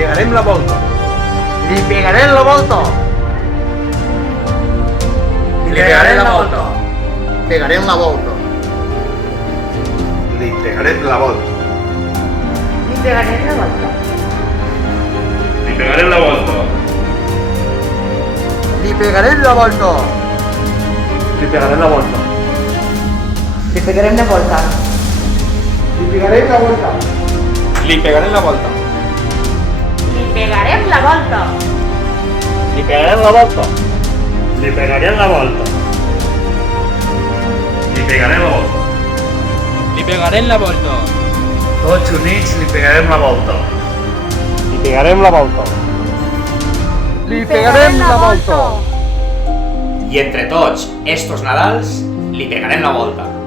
Pegarem la volta. Li pegarem la volta. Li pegarem la volta. Pegarem la volta. Li pegarem la volta. Li pegarem la volta. Li pegarem la volta. Li pegarem la volta. Li pegarem la volta. Li pegarem la volta. Li pegarem la volta. Li pegarem la volta. Li pegarem la volta. Li pegarem la volta. Li pegarem la volta. Li pegarem la volta. Li pegarem la volta. Tots units li pegarem la volta. Li pegarem la volta. Li pegarem la volta. I entre tots estos Nadals li pegarem la volta.